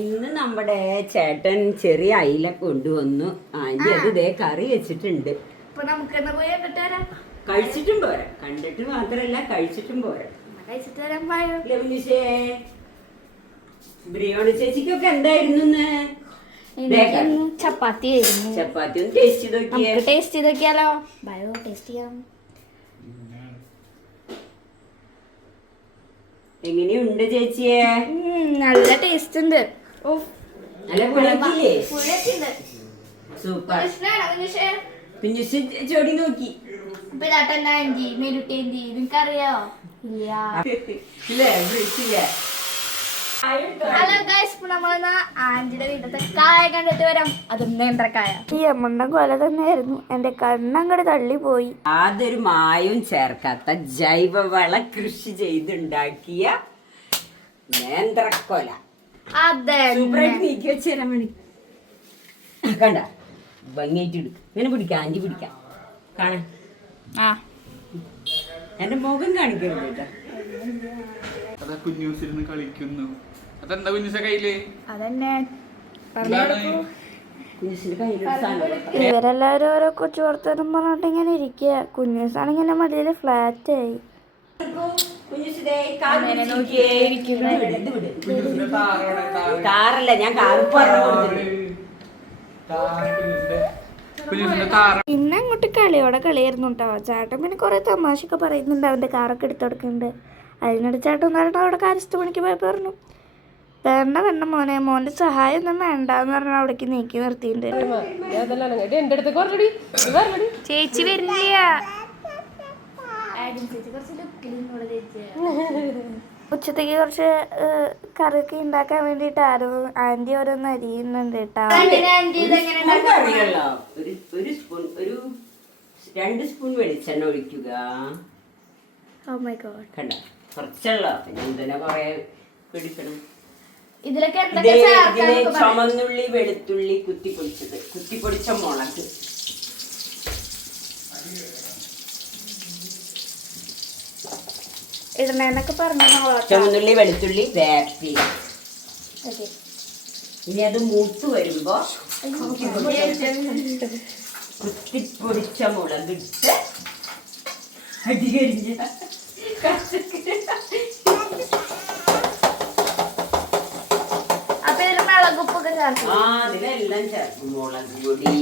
ഇന്ന് നമ്മുടെ ചേട്ടൻ ചെറിയ അയില കൊണ്ടുവന്നു. ആന്റി അത് ഇതേ കറി വെച്ചിട്ടുണ്ട്. കഴിച്ചിട്ടും പോരാ, കണ്ടിട്ട് മാത്രല്ല കഴിച്ചിട്ടും പോരാ. ബിരിയാണി ചേച്ചിക്കൊക്കെ എന്തായിരുന്നു? ചപ്പാത്തി ചപ്പാത്തി ഒന്ന് ടേസ്റ്റ് ചെയ്ത് നോക്കിയാലോ? ബയോ ടേസ്റ്റ് ചെയ്യാം. എങ്ങനെയുണ്ട് ചേച്ചിയെ? നല്ല ടേസ്റ്റ് ഉണ്ട്. നല്ല പുളിക്കില്ലേ? സൂപ്പർ. ചോടി നോക്കി നിനക്കറിയോ? ഹലോ ഗൈസ്, നമ്മളെന്നാ ആന്റിയുടെ വീട്ടിലത്തെ കായ കണ്ടിട്ട് വരാം. അതും നേന്ത്രക്കായ. ഈ അമ്മണ്ട കൊല തന്നെയായിരുന്നു. എന്റെ കണ്ണങ്ങട് തള്ളിപ്പോയി. യാതൊരു മായവും ചേർക്കാത്ത ജൈവവള കൃഷി ചെയ്തുണ്ടാക്കിയ നേന്ത്രക്കൊല. അതെ, സൂപ്പറായിട്ട് നീക്കി വെച്ചേരാൻ വേണ്ടി കണ്ട ഭംഗിയായിട്ട് എടുക്കും. ഇങ്ങനെ പിടിക്കാം, ആന്റി പിടിക്കാം. കാണാൻ എന്റെ മുഖം കാണിക്കരുത് കേട്ടോ. കുഞ്ഞൂസിരുന്ന് കളിക്കുന്നു. അതെന്താ കുഞ്ഞൂസ കയ്യില്? അതന്നെ കുഞ്ഞൂസിന്റെ കയ്യിലൊരു ഇവരെല്ലാരും ഓരോ കൊച്ചു വർത്തനം പറഞ്ഞിട്ട് ഇങ്ങനെ ഇരിക്കുക. കുഞ്ഞൂസാണെങ്കിൽ മടിയില് ഫ്ലാറ്റ് ആയി. കാറല്ല, ഞാൻ കാറ് പറഞ്ഞു. പിന്നെ അങ്ങോട്ട് കളിയോടെ കളിയായിരുന്നു കേട്ടോ. ചേട്ടൻ പിന്നെ കുറെ തമാശയൊക്കെ പറയുന്നുണ്ട്. അവന്റെ കാറൊക്കെ എടുത്തു കൊടുക്കുന്നുണ്ട്. അതിനോട് ചേട്ടൻ പറഞ്ഞിട്ട് അവിടെ കാര്യസ്ഥ പണിക്ക് പോയി പറഞ്ഞു, വേണ്ട മോനെ, മോന്റെ സഹായം ഒന്നും വേണ്ടെന്ന് പറഞ്ഞ അവിടേക്ക് നീക്കി നിർത്തിയിട്ടുണ്ട്. ചേച്ചി വരുന്നില്ല. ഉച്ചത്തേക്ക് കുറച്ച് കറിയൊക്കെ ഉണ്ടാക്കാൻ വേണ്ടിട്ട് ആന്റി ഓരോന്ന് അരിയുന്നുണ്ട് കേട്ടോ. ഒരു സ്പൂൺ, ഒരു 2 സ്പൂൺ വെളിച്ചെണ്ണ ഒഴിക്കുക. കണ്ട കുറച്ചുള്ള എന്തിനാ കൊറേ പിടിക്കണം. ഇതിലൊക്കെ ചുമന്നുള്ളി, വെളുത്തുള്ളി കുത്തിപ്പൊടിച്ചത്, കുത്തിപ്പൊടിച്ച മുളക്, ഇടണേന്നൊക്കെ പറഞ്ഞു. ചുമന്നുള്ളി, വെളുത്തുള്ളി, വേപ്പില. ഇനി അത് മൂത്ത് വരുമ്പോ കുത്തിപ്പൊടിച്ച മുളകിട്ട് അടികരിഞ്ഞ അപ്പൊ ഇതിൽ മുളകുപ്പൊക്കെ ചേർക്കും. അതിലെല്ലാം ചേർക്കും. മുളക് പൊടി,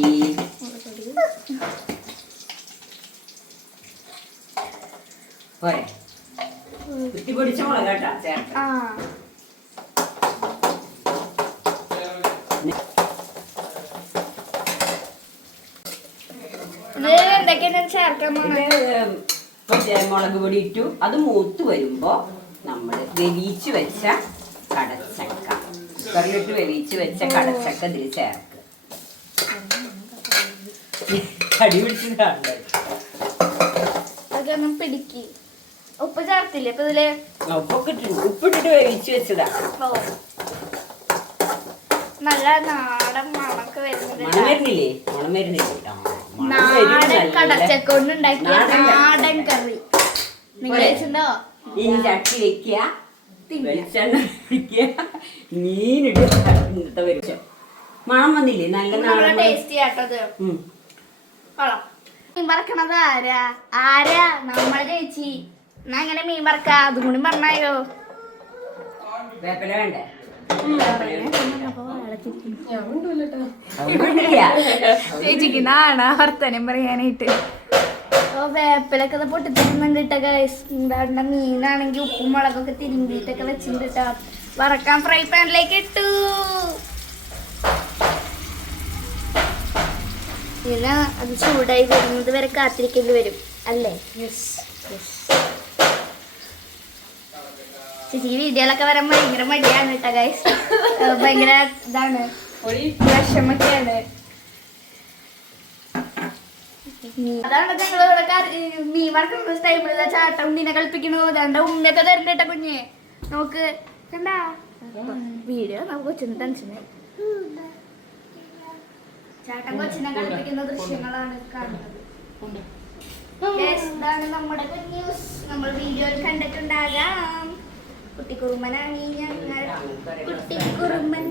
പോരെ, കുത്തിപ്പൊടിച്ച മുളകാട്ടാ ചേർക്കാം. മുളക് പൊടി ഇട്ടു. അത് മൂത്ത് വരുമ്പോ നമ്മള് വെവിച്ച് വെച്ച കടച്ചക്ക, കുക്കറിലിട്ട് വെവിച്ച് വെച്ച കടച്ചക്ക ഇതിൽ ചേർക്ക്. കടി പിടിച്ചതാണ്. അതൊന്നും പിടിക്ക്. ഉപ്പ് ചേർത്തില്ലേ അപ്പൊ ഇതില്? ഉപ്പൊക്കെ ഇട്ടിട്ടുണ്ട്. ഉപ്പിട്ടിട്ട് വേവിച്ച് വെച്ചതാ. നല്ല നാടൻ മണമൊക്കെ വരുന്നില്ലേ? മണം വരുന്നില്ലേ? മണം വരുന്നില്ല കേട്ടോ. നാടൻ കടച്ചക്ക കൊണ്ട് ഉണ്ടാക്കിയ നാടൻ കറി. ഇനി ചട്ടി വെക്കുക, വെളിച്ചെണ്ണ ഒഴിക്കുക, മീനിടുക. ഇന്നത്തെ വെളിച്ച മണം വന്നില്ലേ? നല്ല ടേസ്റ്റി ആട്ടത്. മീൻ വറക്കണത് ആരാ? നമ്മളെ ചേച്ചി. എന്നാ അങ്ങനെ മീൻ വറക്ക, അതും കൂടി പറഞ്ഞായോ? വേപ്പില വേണ്ടേ? ചേച്ചിക്ക് നാണാ വർത്തനം പറയാനായിട്ട്. വേപ്പിലൊക്കെ പൊട്ടിത്തരുന്നുണ്ട് കേട്ടോ ഗൈസ്. എന്താ മീനാണെങ്കിൽ ഉപ്പും മുളകൊക്കെ തിരുമ്പിട്ടൊക്കെ വെച്ചിട്ടുണ്ട് കേട്ടോ. വറക്കാൻ ഫ്രൈ പാനിലേക്ക് ഇട്ടു. പിന്നെ അത് ചൂടായി വരുന്നത് വരെ കാത്തിരിക്കേണ്ടി വരും അല്ലേ? ചേച്ചി വീഡിയോയിലൊക്കെ വരാൻ ഭയങ്കര മടിയാണ് കേട്ടോ ഗൈസ്. ഭയങ്കര ഇതാണ്, വിഷമൊക്കെയാണ്. അതാണ് ഞങ്ങളിവിടെ മീൻ വറക്കുന്ന ടൈമിലുള്ള ചാട്ടം മീനെ കളിപ്പിക്കണു. അതാണ്ട് ഉമ്മയൊക്കെ തരണ്ട കേട്ടോ കുഞ്ഞ്. നോക്ക് കണ്ടാ വീഡിയോ. നമുക്ക് കൊച്ചിന് ടെൻഷനായി. ചാട്ടം കൊച്ചിനെ കളിപ്പിക്കുന്ന ദൃശ്യങ്ങളാണ് കാണുന്നത്. ഇതാണ് നമ്മുടെ ന്യൂസ്. നമ്മൾ വീഡിയോയിൽ കണ്ടിട്ടുണ്ടാകാം. കുട്ടിക്കുറുമ്പനാണ് ഞങ്ങൾ. കുട്ടിക്കുറുമ്പൻ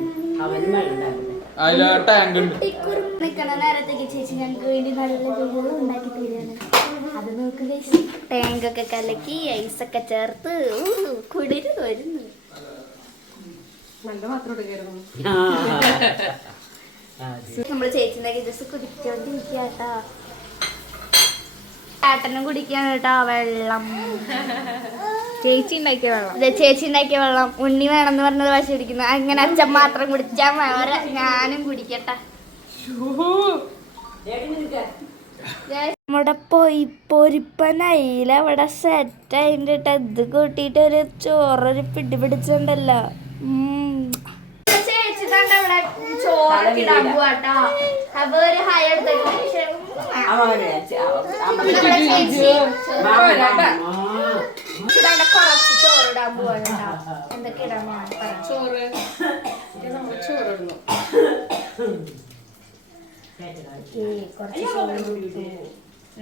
അതില് ടാങ്ക് ഉണ്ട്. കുട്ടിക്കുറുമ്പ് നിൽക്കണ നേരത്തേക്ക് ചേച്ചി ഞങ്ങൾക്ക് വേണ്ടി നല്ല വെള്ളം ഉണ്ടാക്കി തരികയാണ്. അത് നോക്കുക, ടാങ്കൊക്കെ കലക്കി ഐസൊക്കെ ചേർത്ത് കുളിര് വരുന്നു. നമ്മള് ചേച്ചിന്റെ ജസ്റ്റ് കുടിച്ചോണ്ടിരിക്കാട്ടോ. ചേട്ടനും കുടിക്കാൻ കേട്ടോ വെള്ളം. ചേച്ചി ഉണ്ടാക്കിയ വെള്ളം. ഉണ്ണി വേണമെന്ന് പറഞ്ഞത് പക്ഷെ കുടിക്കുന്നു. അങ്ങനെ അച്ഛൻ മാത്രം കുടിച്ചാൽ വേറെ ഞാനും കുടിക്കട്ടെ. നമ്മുടെ പൊരിപ്പനയില അവിടെ സെറ്റ് ആയിട്ട് ഇത് കൂട്ടിയിട്ട് ഒരു ചോറൊരു പിടി പിടിച്ചിട്ടുണ്ടല്ലോ. ചേച്ചി തന്നെ ഇവിടെ ചോറൊക്കെ ഇടാൻ പോവാട്ടോ. അപ്പൊ ഒരു ഹൈ എടുത്തേക്ക് കുറച്ച് ചോറിടാൻ പോവാട്ടോ. എന്തൊക്കെ ഇടാൻ കുറച്ച് ചോറ്.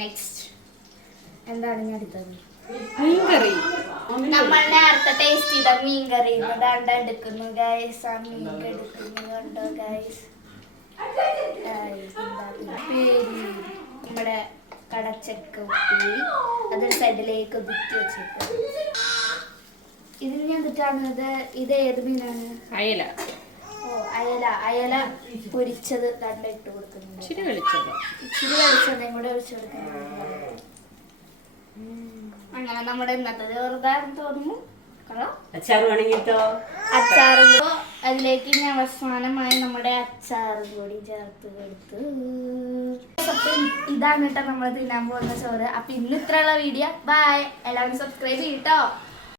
നെക്സ്റ്റ് എന്താണ് ഞാൻ എടുത്തത്? മീൻകറി. നമ്മൾ നേരത്തെ ടേസ്റ്റ് ചെയ്ത മീൻകറി ദാണ്ട എടുക്കുന്നു ഗൈസ്. ആ മീൻ എടുക്കുന്നു കണ്ടോ ഗൈസ്. നമ്മുടെ കടച്ചക്ക ഉപ്പേരി അതൊരു സൈഡിലേക്ക് ഒതുക്കി വെച്ചേക്കും. ഇതിന് ഞാൻ എന്നിട്ടാണ് ഇത് ഏത് മീനാണ്? അയല. ഓ അയല പൊരിച്ചത് ദാണ്ട ഇട്ട് കൊടുക്കുന്നുണ്ട്. ഇച്ചിരി വെളിച്ചെണ്ണയും കൂടെ ഒഴിച്ചു കൊടുക്കുന്നുണ്ട്. അങ്ങനെ നമ്മുടെ ഇന്നത്തെ ചെറുതാണെന്ന് തോന്നുന്നു. അച്ചാറും അതിലേക്ക് ഇനി അവസാനമായി നമ്മുടെ അച്ചാറും കൂടി ചേർത്ത് കൊടുത്തു. ഇതാണ് കേട്ടോ നമ്മൾ തിന്നാൻ പോകുന്ന ചോറ്. അപ്പൊ ഇന്ന് ഇത്രയുള്ള വീഡിയോ. ബൈ. എല്ലാവരും സബ്സ്ക്രൈബ് ചെയ്യട്ടോ.